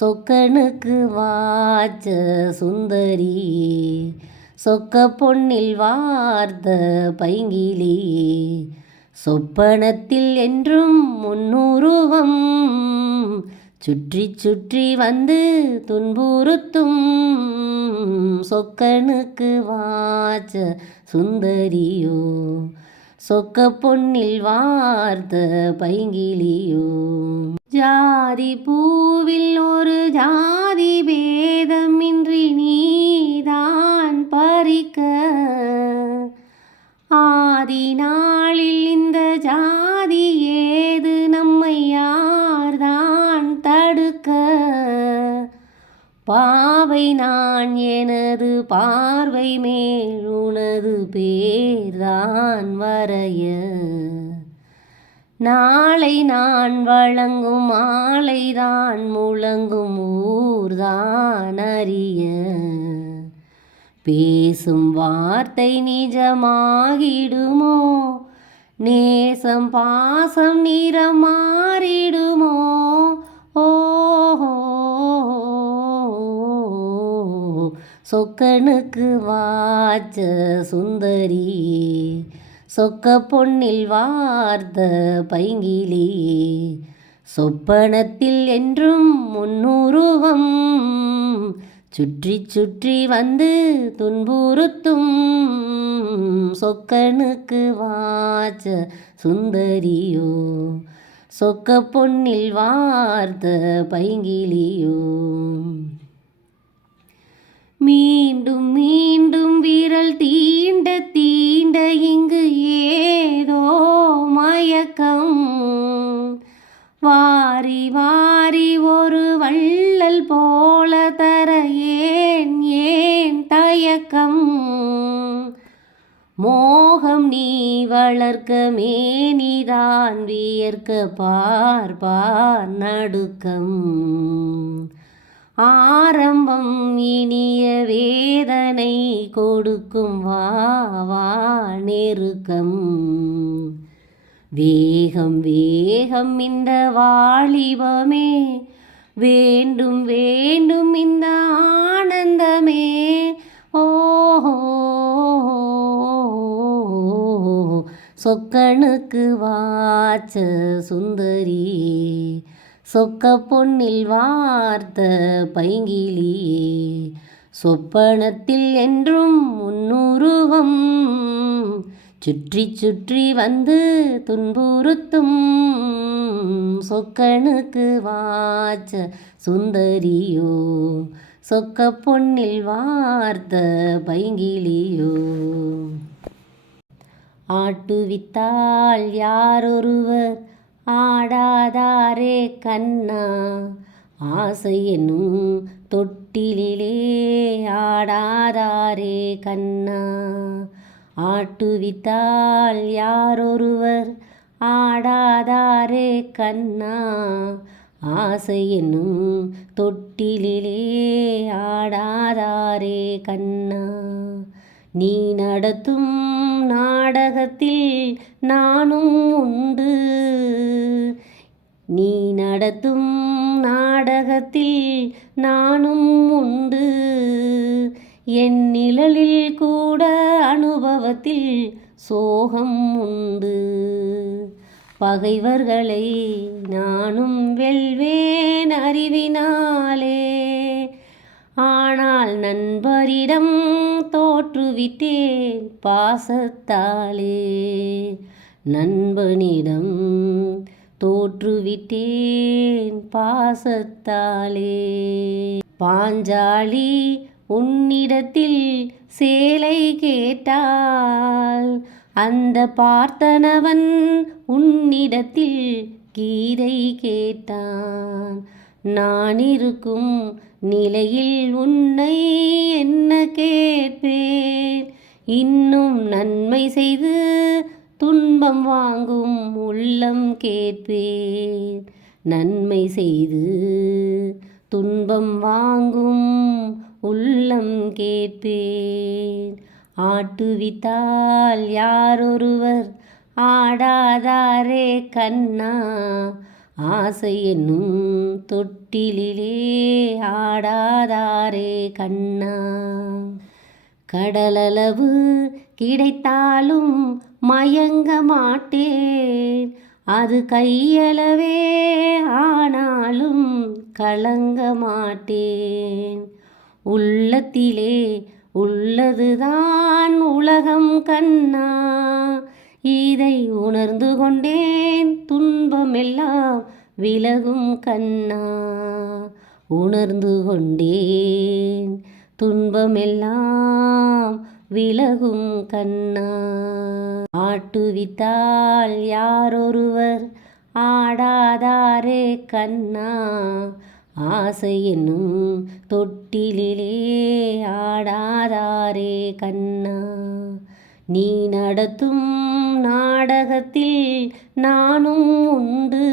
சொக்கனுக்கு வாச்ச சுந்தரி சொக்க பொன்னில் வார்த்த பைங்கிலி சொப்பனத்தில் என்றும் முன்னுருவம் சுற்றி சுற்றி வந்து துன்புறுத்தும். சொக்கனுக்கு வாச்ச சுந்தரியோ சொக்க பொன்னில் வார்த்த பைங்கிலியோ ஜாதி பூவில் ஒரு ஜாதி பேதமின்றி நீதான் பறிக்க. ஆதினா பாவை நான் எனது பார்வை மேல் உனது பேர்தான் வரைய. நாளை நான் வழங்கும் மாலைதான் முழங்கும் ஊர்தான் அறிய. பேசும் வார்த்தை நிஜமாகிடுமோ? நேசம் பாசம் நிறம் மாறிடுமோ சொக்கனுக்கு வாச்ச சுந்தரி சொக்க பொன்னில் வார்த்த பைங்கிலி சொப்பனத்தில் என்றும் முன்னுருவம் சுற்றி சுற்றி வந்து துன்புறுத்தும். சொக்கனுக்கு வாச்ச சுந்தரியோ சொக்க பொன்னில் வார்த்த பைங்கிலியோ மீண்டும் மீண்டும் விரல் தீண்ட தீண்ட இங்கு ஏதோ மயக்கம். வாரி வாரி ஒரு வள்ளல் போல தர ஏன் ஏன் தயக்கம்? மோகம் நீ வளர்க்க மேனிதான் வியர்க்க பார் நடுக்கம். ஆரம்பம் இனிய வேதனை கொடுக்கும் வாவா நெருக்கம். வேகம் வேகம் இந்த வாலிபமே வேண்டும் வேண்டும் இந்த ஆனந்தமே. ஓஹோ சொக்கனுக்கு வாச்ச சுந்தரி சொக்க பொன்னில் வார்த்த பைங்கிலியே சொப்பனத்தில் என்றும் முன்னுருவம். சுற்றி சுற்றி வந்து துன்புறுத்தும் சொக்கனுக்கு வாச்ச சுந்தரியோ சொக்க பொன்னில் வார்த்த பைங்கிலியோ ஆட்டுவித்தால் யாரொருவர் ஆடாதாரே கண்ணா. ஆசை என்னும் தொட்டிலே ஆடாதாரே கண்ணா. ஆட்டுவித்தால் யாரொருவர் ஆடாதாரே கண்ணா. ஆசை என்னும் தொட்டிலே ஆடாதாரே கண்ணா. நீ நடத்தும் நாடகத்தில் நானும் உண்டு. நீ நடத்தும் நாடகத்தில் நானும் உண்டு. என் நிழலில் கூட அனுபவத்தில் சோகம் உண்டு. பகைவர்களை நானும் வெல்வேன் அறிவினாலே. ஆனால் நண்பரிடம் தோற்றுவிட்டேன் பாசத்தாலே. நண்பனிடம் தோற்றுவிட்டேன் பாசத்தாலே. பாஞ்சாலி உன்னிடத்தில் சேலை கேட்டால் அந்த பார்த்தனவன் உன்னிடத்தில் கீதை கேட்டான். நான் இருக்கும் நிலையில் உன்னை என்ன கேட்பேன்? இன்னும் நன்மை செய்து துன்பம் வாங்கும் உள்ளம் கேட்பேன் நன்மை செய்து துன்பம் வாங்கும் உள்ளம் கேட்பேன் ஆட்டுவித்தால் யாரொருவர் ஆடாதாரே கண்ணா. ஆசை என்னும் தொட்டிலே ஆடாதாரே கண்ணா. கடலளவு கிடைத்தாலும் மயங்க மாட்டேன். அது கையளவே ஆனாலும் கலங்க மாட்டேன். உள்ளத்திலே உள்ளதுதான் உலகம் கண்ணா. இதை உணர்ந்து கொண்டேன். துன்பமெல்லாம் விலகும் கண்ணா. உணர்ந்து கொண்டேன். துன்பமெல்லாம் விலகும் கண்ணா. ஆட்டுவித்தால் யாரொருவர் ஆடாதாரே கண்ணா. ஆசை என்னும் தொட்டிலே ஆடாதாரே கண்ணா. நீ நடத்தும் நாடகத்தில் நானும் உண்டு.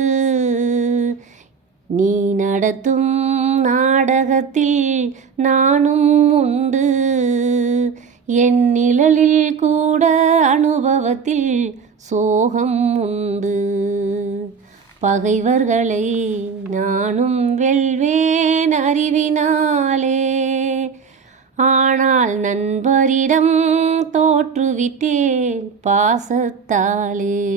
நீ நடத்தும் நாடகத்தில் நானும் உண்டு. என் நிழலில் கூட அனுபவத்தில் சோகம் உண்டு. பகைவர்களை நானும் வெல்வேன் அறிவினாலே. ஆனால் நண்பரிடம் தோற்றுவிட்டேன் பாசத்தாலே.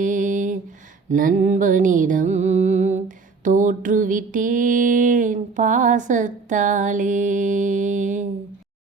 நண்பனிடம் தோற்றுவிட்டேன் பாசத்தாலே.